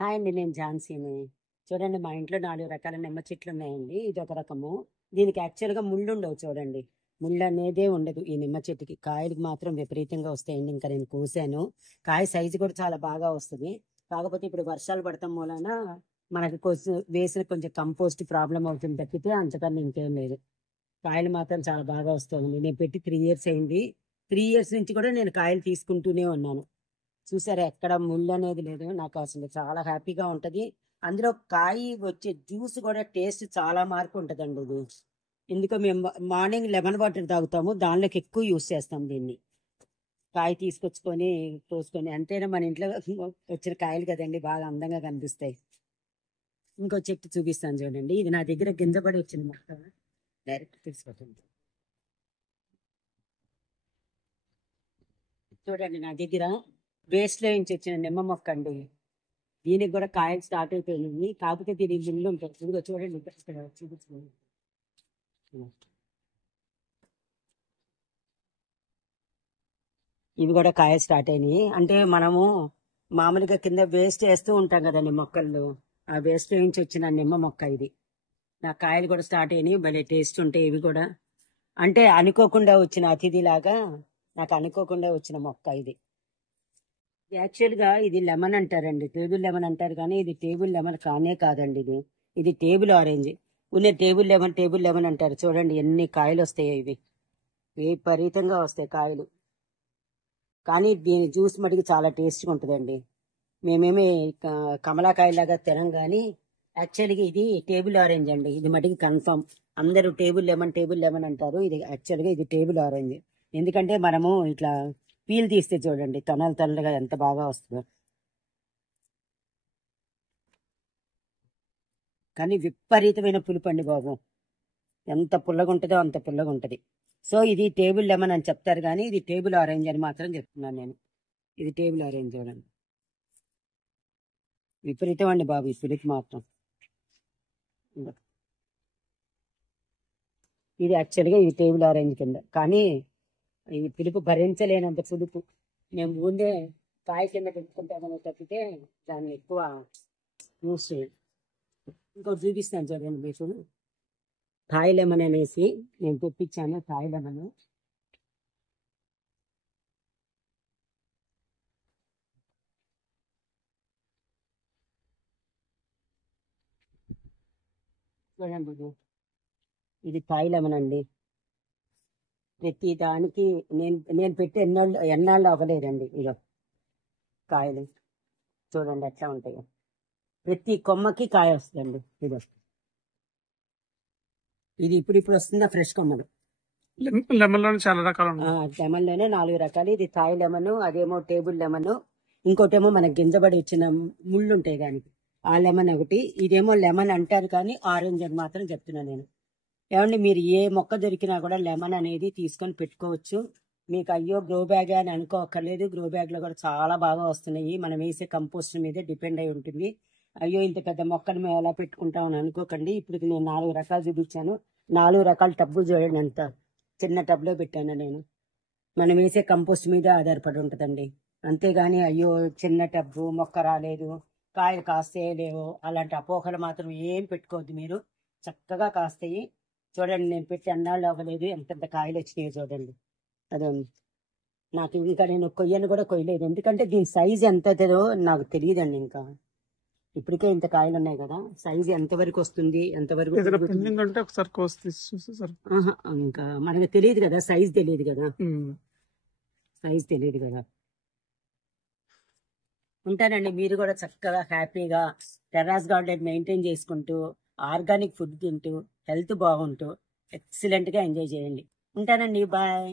Hi అండి. నేను ఝాన్సీని. చూడండి మా ఇంట్లో 4 రకాల నిమ్మ చెట్లున్నాయండి. ఇదొక రకము. దీనికి యాక్చువల్‌గా ముళ్ళుండవు చూడండి. ముళ్ళనేదే ఉండదు ఈ నిమ్మ చెట్టుకి. కాయలు మాత్రం విపరీతంగా వస్తాయండి. ఇంకా నేను కోసాను. కాయ సైజు కూడా చాలా బాగా వస్తది. కాకపోతే ఇప్పుడు వర్షాలు పడటం మూలాన మనకి వేసిన కొంచెం కంపోస్ట్ ప్రాబ్లమ్ అవుతుంది తప్పితే అంతకన్నా ఇంకేం లేదు. కాయలు మాత్రం చాలా బాగా వస్తుంది. నేను పెట్టి 3 ఇయర్స్ అయింది. 3 ఇయర్స్ నుంచి కూడా నేను కాయలు తీసుకుంటూనే ఉన్నాను. చూసారా ఎక్కడ ముళ్ళనేది లేదు. నాకు అసలు చాలా హ్యాపీగా ఉంటది. అందులో కాయి వచ్చే జ్యూస్ కూడా టేస్ట్ చాలా మార్పు ఉంటదండి ఇది. ఎందుకో మేము మార్నింగ్ లెమన్ వాటర్ తాగుతాము. దానిలోకి ఎక్కువ యూజ్ చేస్తాం దీన్ని. కాయ తీసుకొచ్చుకొని కోసుకొని అంతేనా మన ఇంట్లో వచ్చిన కాయలు కదండి బాగా అందంగా కనిపిస్తాయి. ఇంకో చెట్టు చూపిస్తాను చూడండి. ఇది నా దగ్గర గింజ పడి వచ్చింది మొక్క. డైరెక్ట్ తీసుకొచ్చింది. చూడండి నా దగ్గర వేస్ట్ లో నుంచి వచ్చిన నిమ్మ మొక్క అండి. దీనికి కూడా కాయలు స్టార్ట్ అయిపోయినాయి. కాకపోతే దీనికి ముళ్ళు ఉంటాయి. ఇదిగో చూడండి ఇక్కడ చూపించుకోండి. ఇవి కూడా కాయలు స్టార్ట్ అయినాయి. అంటే మనము మామూలుగా కింద వేస్ట్ వేస్తూ ఉంటాం కదండి మొక్కలు. ఆ వేస్ట్ నుంచి వచ్చిన నిమ్మ మొక్క ఇది. నా కాయలు కూడా స్టార్ట్ అయినాయి. భలే టేస్ట్ ఉంటాయి ఇవి కూడా. అంటే అనుకోకుండా వచ్చిన అతిథిలాగా నాకు అనుకోకుండా వచ్చిన మొక్క ఇది. యాక్చువల్గా ఇది లెమన్ అంటారండి. టేబుల్ లెమన్ అంటారు కానీ ఇది టేబుల్ లెమన్ కానే కాదండి ఇది. ఇది టేబుల్ ఆరెంజ్. ఉన్న టేబుల్ లెమన్ అంటారు. చూడండి ఎన్ని కాయలు వస్తాయో ఇవి. విపరీతంగా వస్తాయి కాయలు. కానీ దీని జ్యూస్ మటుకు చాలా టేస్ట్గా ఉంటుందండి. మేమేమి కమలాకాయలాగా తినం కానీ యాక్చువల్గా ఇది టేబుల్ ఆరెంజ్ అండి. ఇది మటుకు కన్ఫర్మ్. అందరూ టేబుల్ లెమన్ అంటారు. ఇది యాక్చువల్గా ఇది టేబుల్ ఆరెంజ్. ఎందుకంటే మనము ఇట్లా పీల్ తీస్తే చూడండి తొనలుగా ఎంత బాగా వస్తుందో. కానీ విపరీతమైన పులుపు అండి బాబు. ఎంత పుల్లగా ఉంటుందో అంత పుల్లగా ఉంటుంది. సో ఇది టేబుల్ లెమన్ అని చెప్తారు కానీ ఇది టేబుల్ ఆరెంజ్ అని మాత్రం చెప్తున్నాను నేను. ఇది టేబుల్ ఆరెంజ్ చూడండి. విపరీతం అండి బాబు ఈ పులుపు మాత్రం. ఇది యాక్చువల్గా ఇది టేబుల్ ఆరెంజ్ కింద. కానీ ఈ పులుపు భరించలేనంత పులుపు. మేము ముందే కాయ కింద పెట్టుకుంటామని తప్పితే దాన్ని ఎక్కువ యూస్ చేయం. ఇంకోటి చూపిస్తాను చూడండి మీకు. థాయ్ లెమన్ అనేసి నేను తెప్పించాను. థాయ్ లెమన్ చూడండి. ఇది థాయ్ లెమన్ అండి. ప్రతి దానికి నేను పెట్టి ఎన్నాళ్ళు అవ్వలేదండి. ఇదో కాయలు చూడండి ఎట్లా ఉంటాయో. ప్రతి కొమ్మకి కాయ వస్తుందండి. ఇదో ఇది ఇప్పుడు వస్తుందా ఫ్రెష్ కొమ్మలు. లెమన్ లోనే చాలా రకాలు ఉన్నాయి. లెమన్ లోనే 4 రకాలు. ఇది థాయ్ లెమన్, అదేమో టేబుల్ లెమన్, ఇంకోటేమో మనకి గింజబడి ఇచ్చిన ముళ్ళు ఉంటాయి దానికి ఆ లెమన్ ఒకటి. ఇదేమో లెమన్ అంటారు కానీ ఆరెంజ్ అని మాత్రం చెప్తున్నాను నేను. ఏమండి మీరు ఏ మొక్క దొరికినా కూడా లెమన్ అనేది తీసుకొని పెట్టుకోవచ్చు. మీకు అయ్యో గ్రో బ్యాగ్ అని అనుకోక్కర్లేదు. గ్రో బ్యాగ్ లో కూడా చాలా బాగా వస్తున్నాయి. మనం వేసే కంపోస్ట్ మీదే డిపెండ్ అయి ఉంటుంది. అయ్యో ఇంత పెద్ద మొక్కలు మేము ఎలా పెట్టుకుంటాం అని అనుకోకండి. ఇప్పుడు నేను 4 రకాలు చూపించాను. 4 రకాల టబ్బులు చూడండి ఎంత చిన్న టబ్లో పెట్టాను నేను. మనం వేసే కంపోస్ట్ మీద ఆధారపడి ఉంటుందండి. అంతేగాని అయ్యో చిన్న టబ్బు మొక్క రాలేదు, కాయలు కాస్తాయో లేవో అలాంటి అపోహలు మాత్రం ఏం పెట్టుకోవద్దు మీరు. చక్కగా కాస్తాయి. చూడండి నేను పెట్టి అన్నాళ్ళు అవ్వలేదు, ఎంతెంత కాయలు వచ్చినాయో చూడండి. అదే నాకు ఇంకా నేను కొయ్యను కూడా కొయ్యలేదు. ఎందుకంటే దీని సైజ్ ఎంత అవుతుందో నాకు తెలియదండి. ఇంకా ఇప్పటికే ఇంత కాయలు ఉన్నాయి కదా, సైజ్ ఎంతవరకు వస్తుంది ఎంతవరకు పెండింగ్ అంటే ఒకసారి కోసి చూస్తే సార్. ఇంకా మనకు తెలియదు కదా, సైజ్ తెలియదు కదా. ఉంటానండి. మీరు కూడా చక్కగా హ్యాపీగా టెర్రాస్ గార్డెన్ మెయింటైన్ చేసుకుంటూ ఆర్గానిక్ ఫుడ్ తింటూ హెల్త్ బాగుంటూ ఎక్సలెంట్గా ఎంజాయ్ చేయండి. ఉంటానండి. బాయ్.